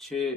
6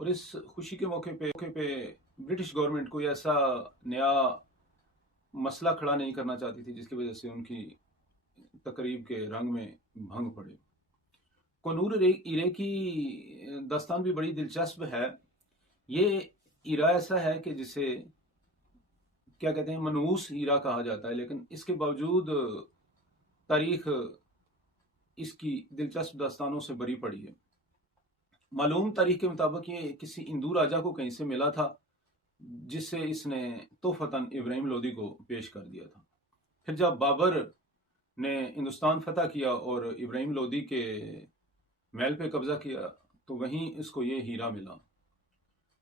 اور اس خوشی کے موقع پہ برٹش گورنمنٹ کوئی ایسا نیا مسئلہ کھڑا نہیں کرنا چاہتی تھی جس کی وجہ سے ان کی تقریب کے رنگ میں بھنگ پڑے۔ کنور ہیرے کی داستان بھی بڑی دلچسپ ہے۔ یہ ہیرا ایسا ہے کہ جسے کیا کہتے ہیں منحوس ہیرا کہا جاتا ہے، لیکن اس کے باوجود تاریخ اس کی دلچسپ داستانوں سے بری پڑی ہے۔ معلوم تاریخ کے مطابق یہ کسی ہندو راجا کو کہیں سے ملا تھا، جس سے اس نے تحفتاً ابراہیم لودھی کو پیش کر دیا تھا۔ پھر جب بابر نے ہندوستان فتح کیا اور ابراہیم لودھی کے محل پہ قبضہ کیا تو وہیں اس کو یہ ہیرا ملا،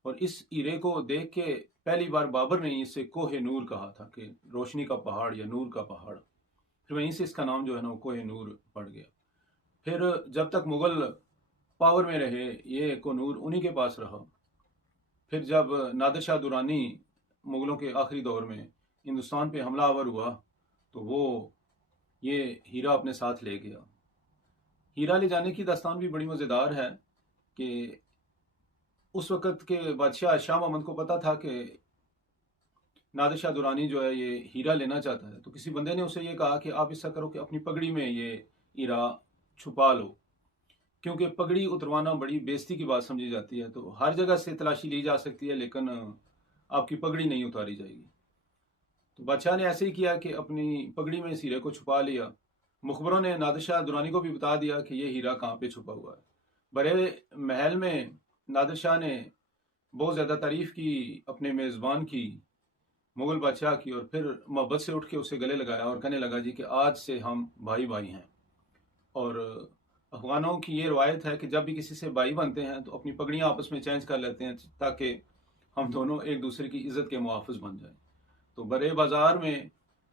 اور اس ہیرے کو دیکھ کے پہلی بار بابر نے اسے کوہ نور کہا تھا کہ روشنی کا پہاڑ یا نور کا پہاڑ۔ پھر وہیں سے اس کا نام جو ہے نا وہ کوہ نور پڑ گیا۔ پھر جب تک مغل پاور میں رہے یہ کوہ نور انہی کے پاس رہا۔ پھر جب نادر شاہ درانی مغلوں کے آخری دور میں ہندوستان پہ حملہ آور ہوا تو وہ یہ ہیرا اپنے ساتھ لے گیا۔ ہیرا لے جانے کی داستان بھی بڑی مزیدار ہے کہ اس وقت کے بادشاہ شاہ محمد کو پتا تھا کہ نادر شاہ درانی جو ہے یہ ہیرا لینا چاہتا ہے، تو کسی بندے نے اسے یہ کہا کہ آپ ایسا کرو کہ اپنی پگڑی میں یہ ہیرا چھپا لو، کیونکہ پگڑی اتروانا بڑی بےزتی کی بات سمجھی جاتی ہے۔ تو ہر جگہ سے تلاشی لی جا سکتی ہے لیکن آپ کی پگڑی نہیں اتاری جائے گی۔ تو بادشاہ نے ایسے ہی کیا کہ اپنی پگڑی میں اس ہیرے کو چھپا لیا۔ مخبروں نے نادر شاہ درانی کو بھی بتا دیا کہ یہ ہیرا کہاں پہ چھپا ہوا ہے۔ بڑے محل میں نادر شاہ نے بہت زیادہ تعریف کی اپنے میزبان کی، مغل بادشاہ کی، اور پھر محبت سے اٹھ کے اسے گلے لگایا اور کہنے لگا جی کہ آج سے ہم بھائی بھائی ہیں۔ اور افغانوں کی یہ روایت ہے کہ جب بھی کسی سے بھائی بنتے ہیں تو اپنی پگڑیاں آپس میں چینج کر لیتے ہیں تاکہ ہم دونوں ایک دوسرے کی عزت کے محافظ بن جائیں۔ تو بڑے بازار میں،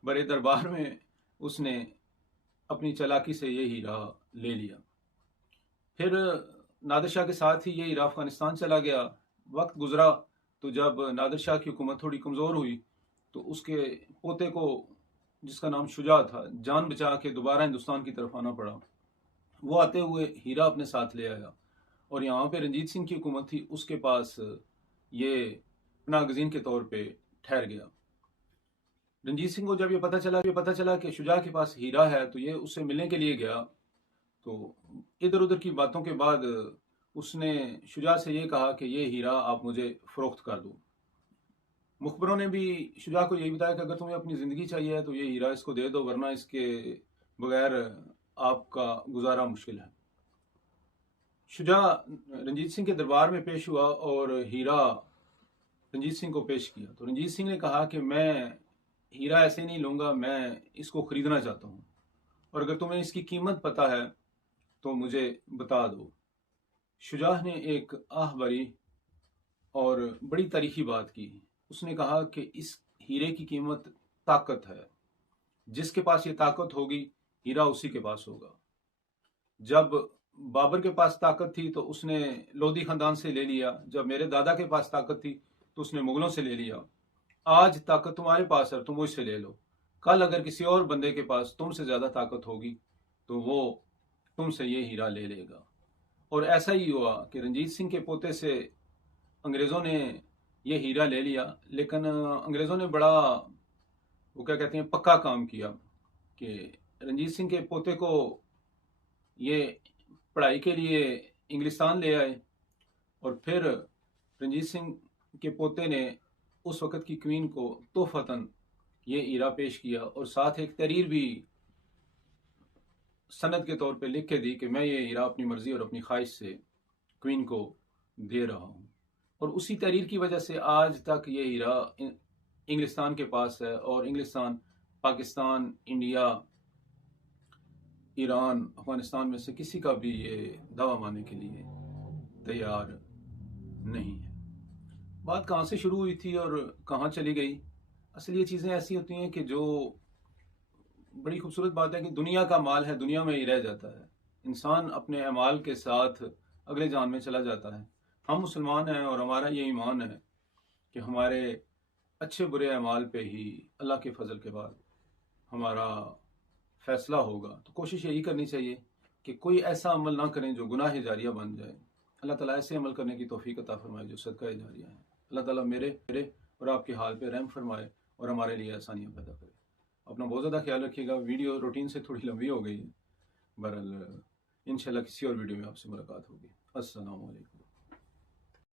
بڑے دربار میں اس نے اپنی چالاکی سے یہ ہیرا لے لیا۔ پھر نادر شاہ کے ساتھ ہی یہ ہیرا افغانستان چلا گیا۔ وقت گزرا تو جب نادر شاہ کی حکومت تھوڑی کمزور ہوئی تو اس کے پوتے کو، جس کا نام شجاع تھا، جان بچا کے دوبارہ ہندوستان کی طرف آنا پڑا۔ وہ آتے ہوئے ہیرا اپنے ساتھ لے آیا اور یہاں پہ رنجیت سنگھ کی حکومت تھی، اس کے پاس یہ پناہ گزین کے طور پہ ٹھہر گیا۔ رنجیت سنگھ کو جب یہ پتہ چلا کہ شجاع کے پاس ہیرا ہے تو یہ اس سے ملنے کے لیے گیا۔ تو ادھر ادھر کی باتوں کے بعد اس نے شجاع سے یہ کہا کہ یہ ہیرا آپ مجھے فروخت کر دو۔ مخبروں نے بھی شجاع کو یہی بتایا کہ اگر تمہیں اپنی زندگی چاہیے تو یہ ہیرا اس کو دے دو، ورنہ اس کے بغیر آپ کا گزارا مشکل ہے۔ شجاع رنجیت سنگھ کے دربار میں پیش ہوا اور ہیرا رنجیت سنگھ کو پیش کیا۔ تو رنجیت سنگھ نے کہا کہ میں ہیرا ایسے نہیں لوں گا، میں اس کو خریدنا چاہتا ہوں، اور اگر تمہیں اس کی قیمت پتہ ہے تو مجھے بتا دو۔ شجاع نے ایک آہ بھری اور بڑی تاریخی بات کی۔ اس نے کہا کہ اس ہیرے کی قیمت طاقت ہے، جس کے پاس یہ طاقت ہوگی ہیرا اسی کے پاس ہوگا۔ جب بابر کے پاس طاقت تھی تو اس نے لودھی خاندان سے لے لیا، جب میرے دادا کے پاس طاقت تھی تو اس نے مغلوں سے لے لیا۔ آج طاقت تمہارے پاس ہے، تم اس سے لے لو۔ کل اگر کسی اور بندے کے پاس تم سے زیادہ طاقت ہوگی تو وہ تم سے یہ ہیرا لے لے گا۔ اور ایسا ہی ہوا کہ رنجیت سنگھ کے پوتے سے انگریزوں نے یہ ہیرا لے لیا، لیکن انگریزوں نے بڑا وہ کیا کہتے ہیں پکا کام کیا کہ رنجیت سنگھ کے پوتے کو یہ پڑھائی کے لیے انگلستان لے آئے، اور پھر رنجیت سنگھ کے پوتے نے اس وقت کی کوئین کو تحفتاً یہ ہیرا پیش کیا اور ساتھ ایک تحریر بھی سند کے طور پہ لکھ کے دی کہ میں یہ ہیرا اپنی مرضی اور اپنی خواہش سے کوئین کو دے رہا ہوں۔ اور اسی تحریر کی وجہ سے آج تک یہ ہیرا انگلستان کے پاس ہے، اور انگلستان پاکستان، انڈیا، ایران، افغانستان میں سے کسی کا بھی یہ دعویٰ ماننے کے لیے تیار نہیں ہے۔ بات کہاں سے شروع ہوئی تھی اور کہاں چلی گئی؟ اصل یہ چیزیں ایسی ہوتی ہیں کہ جو بڑی خوبصورت بات ہے کہ دنیا کا مال ہے، دنیا میں ہی رہ جاتا ہے۔ انسان اپنے اعمال کے ساتھ اگلے جان میں چلا جاتا ہے۔ ہم مسلمان ہیں اور ہمارا یہ ایمان ہے کہ ہمارے اچھے برے اعمال پہ ہی اللہ کے فضل کے بعد ہمارا فیصلہ ہوگا۔ تو کوشش یہی کرنی چاہیے کہ کوئی ایسا عمل نہ کریں جو گناہ جاریہ بن جائے۔ اللہ تعالیٰ ایسے عمل کرنے کی توفیق عطا فرمائے جو صدقہ جاریہ ہیں. اللہ تعالیٰ میرے اور آپ کے حال پہ رحم فرمائے اور ہمارے لیے آسانیاں پیدا کرے. اپنا بہت زیادہ خیال رکھیے گا. ویڈیو روٹین سے تھوڑی لمبی ہو گئی ہے. بہرحال انشاءاللہ کسی اور ویڈیو میں آپ سے ملاقات ہوگی. السلام علیکم.